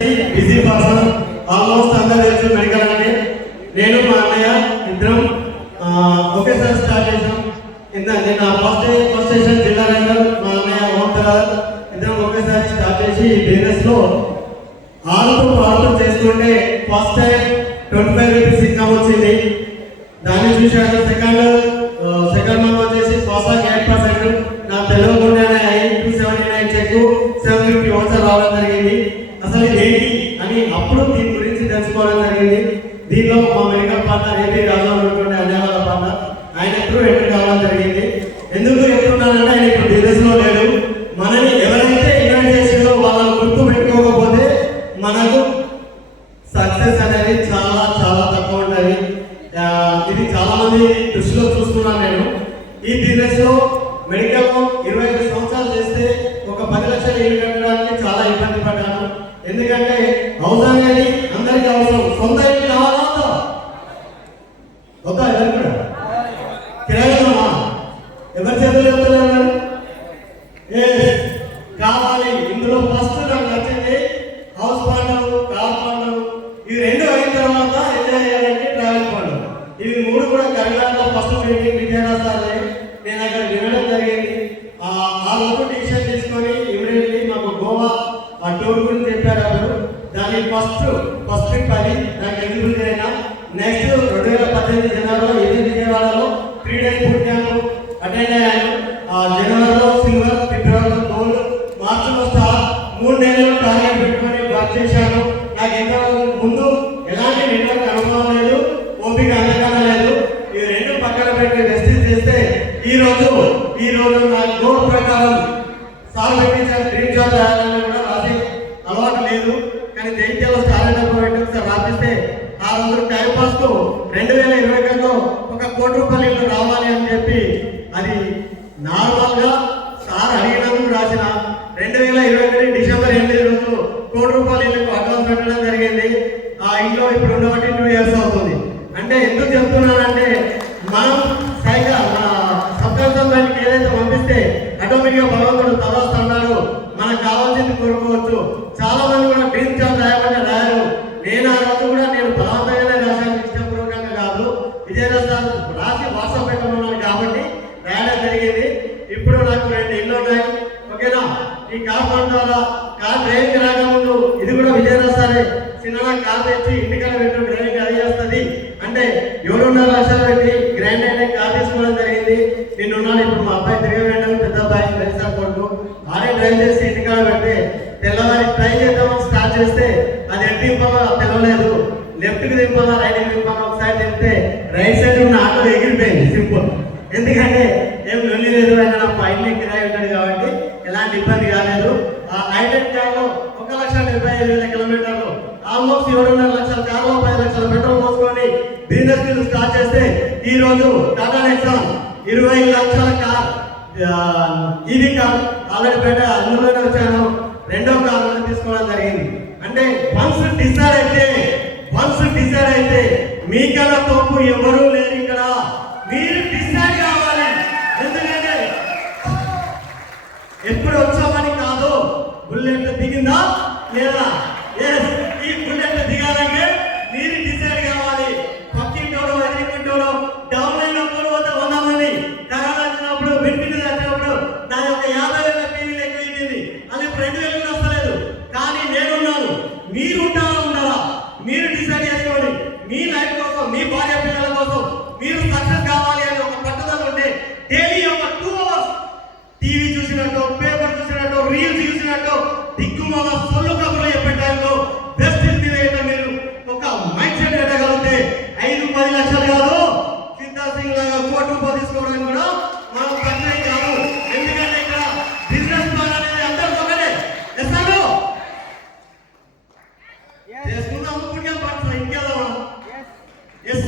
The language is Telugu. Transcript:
బిజీ పర్సన్ ఆల్మోస్ట్ అందరూ తెలుసు మెడికల్ అంటే. నేను మా అన్నయ్య ఇద్దరం ఒకేసారి స్టార్ట్ చేసాం. నేను ఫస్ట్ స్టేషన్ జిల్లా రైడర్, మా అన్నయ్య ఓంకరాజ్ ఇద్దరం ఒకేసారి స్టార్ట్ చేసి ఈ బిజినెస్ లో ఆడుతూ చేస్తుంటే ఫస్ట్ టైం 25 రూపీస్ ఇన్కమ్ వచ్చింది. దాన్ని చూశాక సెకండ్ మంత్ వచ్చేసి ఫాస్టాగ్ 8%, నా తెలియకుండానే 279 చెక్ 750 ఓచర్ రావడం జరిగింది. అసలు ఏంటి అని అప్పుడు దీని గురించి తెలుసుకోవడం జరిగింది. దీనిలో మా మెడికల్ పార్ట్నర్ ఏపీ రాజు అన్యాల పార్ట్నర్ ఆయన ఎప్పుడు ఎంట్రీ కావడం జరిగింది. ఎందుకు చెప్తున్నానంటే ఆయన ఇప్పుడు బిజినెస్ లో లేడు. మనని ఎవరైతే ఇన్వైట్ చేసిందో వాళ్ళని గుర్తు పెట్టుకోకపోతే మనకు సక్సెస్ అనేది చాలా చాలా తక్కువ ఉంటుంది. ఇది చాలా మంది దృష్టిలో చూస్తున్నాను. నేను ఈ బిజినెస్ లో మెడికల్ 25 సంవత్సరాలు చేస్తే ఒక 10 లక్షలు ఇల్లు కట్టడానికి చాలా ఇబ్బంది పడ్డాను. ఎందుకంటే హౌస్ అనేది అందరికీ అవసరం. సొంత ఇల్లు కావాలా వద్దా? ఎవరు కూడా కిరాయిమా ఎవరి చేతులు చెప్తున్నారు కావాలి. ఇందులో ఫస్ట్ నాకు నచ్చింది హౌస్ ఫండ్, కార్ ఫండ్. ఇవి రెండు అయిన తర్వాత ఎంజాయ్ చేయాలంటే ట్రావెల్ ఫండ్. ఇవి మూడు కూడా కరీంనగర్లో ఫస్ట్ మీటింగ్ విజయరాజే నేను అక్కడ వినడం జరిగింది. ఆ రోజు డిసిషన్ తీసుకొని ఇమీడియట్లీ మాకు గోవా ఆ టూర్ గురించి చెప్పారు. అప్పుడు దాన్ని ఫస్ట్ ట్రిప్ అది నాకు ఎలిజిబిలిటీ అయినా. నెక్స్ట్ 2018 జనవరిలో ఇది విజయవాడలో 3 డేస్ బూట్ క్యాంప్ అటెండ్ అయ్యాను. జనవరిలో సిల్వర్, ఫిబ్రవరిలో గోల్డ్, మార్చిలో స్టార్. 3 నెలలు టార్గెట్ పెట్టుకొని వర్క్ చేశాను. నాకు ఇంకా ముందు ఎలాంటి నెట్వర్క్ అనుభవం లేదు, ఓపిక అందకన్నా లేదు. ఈ రెండు పక్కన పెట్టి రెస్ట్ చేస్తే ఈ రోజు నా గోల్ ప్రకారం సార్ పెట్టించారు. డ్రీమ్ జాబ్ రాయాలని కూడా రాసి అలవాటు లేదు, కానీ జైత్యాలో స్టార్ ఒకసారి రాపిస్తే ఆ రోజు టైం పాస్ కు 2021లో 1 కోటి రూపాయలు రావాలి అని చెప్పి అది నార్మల్ గా సార్ అడిగినందుకు రాసిన 2021 డిసెంబర్ 8 రోజు 1 కోటి రూపాయలు ఇల్లుకు అడ్వాన్స్ పెట్టడం జరిగింది. ఆ ఇంట్లో ఇప్పుడు ఉండబట్టి 2 ఇయర్స్ అవుతుంది. అంటే ఎందుకు చెప్తున్నానంటే మనం సబ్కాన్షియస్ మైండ్కి ఏదైతే పంపిస్తే ఆటోమేటిక్గా భగవంతుడు తలొస్తున్నాడు. మనకు కావాల్సింది కోరుకోవచ్చు. చాలా మంది కూడా డ్రీమ్ జాబ్ రాయమంటే రాయరు. నేను ఆ రోజు కూడా నేను బలవంతంగానే రాశాను, ఇష్టపూర్వకంగా కాదు. విజయరాజు రాసి వాట్సాప్ పెట్టమన్నాను కాబట్టి రాయడం జరిగింది. ఇప్పుడు నాకు 2 ఇళ్ళు ఉన్నాయి. ఓకేనా? ఈ కార్ ఫండ్ ద్వారా కార్ డ్రైవింగ్ రాకముందు ఇది కూడా విజయరాజు సారే చిన్న కార్ తెచ్చి ఇంటికాడ పెట్టు డ్రైవింగ్ అది చేస్తుంది అంటే 7.5 లక్షలు పెట్టి గ్రాండ్ అయిన కార్ తీసుకోవడం జరిగింది. నిన్నున్నాడు. ఇప్పుడు మా అబ్బాయి తిరిగి వెళ్ళడం, పెద్ద అబ్బాయి రైసా కొడుకు ఆడే డ్రైవ్ చేసి ఇంటికాడ పెడితే తెల్లవారి ట్రై చేద్దామని స్టార్ట్ చేస్తే అది ఎట్టి దింపాలో తెలవలేదు. లెఫ్ట్ కి దింపాలా రైట్ కి దింపాలా ఒకసారి తింటే రైట్ సైడ్ ఉన్న ఆటో ఎగిరిపోయింది. సింపుల్. ఎందుకంటే ఏం లొల్లి లేదు, ఆయన నా పైన కిరాయి ఉంటాడు కాబట్టి ఎలాంటి ఇబ్బంది కాలేదు. ఆ ఐడెంట్ కార్లో 1,75,000 కిలోమీటర్లు ఆల్మోస్ట్ 7.5 లక్షల కార్లో 10 లక్షల పెట్రోల్ పోసుకొని బిజినెస్ స్టార్ట్ చేస్తే ఈ రోజు టాటా నెక్సాన్ 20 లక్షల కార్ ఈవీ కార్ ఆల్రెడీ పెట్ట అందులోనే వచ్చాను. 2వ కార్ తీసుకోవడం జరిగింది. అంటే వన్స్ డిసైడ్ అయితే మీకన్నా తప్పు ఎవరూ లేరు ఇక్కడ. మీరు డిసైడ్ కావాలి. ఎందుకంటే ఎప్పుడు వచ్చామని కాదు, బుల్లెట్ దిగిందా లేదా. ఈ బుల్లెట్ దిగాలంటే మీరు డిసైడ్ కావాలి. పక్కింటోడు ఎదిరింటోడు డౌన్ లైన్ అప్పుడు 100 మంది కరోనా వచ్చినప్పుడు వినిపించి వచ్చినప్పుడు నా యొక్క 50,000 టీవీలు ఎక్కువైంది. అది 2,000 కూడా వస్తలేదు. కానీ నేనున్నాను. మీరు ఉండాలా? మీరు డిసైడ్ చేసుకోండి. మీ లైఫ్ కోసం, మీ భార్య పిల్లల కోసం మీరు సక్సెస్ కావాలి అని ఒక పట్టుదల ఉంటే డైలీ ఒక 2 అవర్స్ టీవీ చూసినట్టు, పేపర్ చూసినట్టు, రీల్స్ చూసినట్టు దిక్కుమాల సొల్లు కబుర్లు చెప్పే టైంలో బెస్ట్ వేయటం మీరు ఒక మైండ్ సెట్ పెట్టగలిగితే 5-10 లక్షలు కాదు, సిద్ధార్థ్ సింగ్ లాగా 1 కోటి రూపాయలు తీసుకోవడానికి కూడా మనం సక్సెస్ కాదు. ఎందుకంటే ఇక్కడ బిజినెస్ ప్లాన్ అనేది అందరికీ ఒకటే. ఎస్ఆర్ఓ చేసుకుందాం. ఇంకేదా ఎస్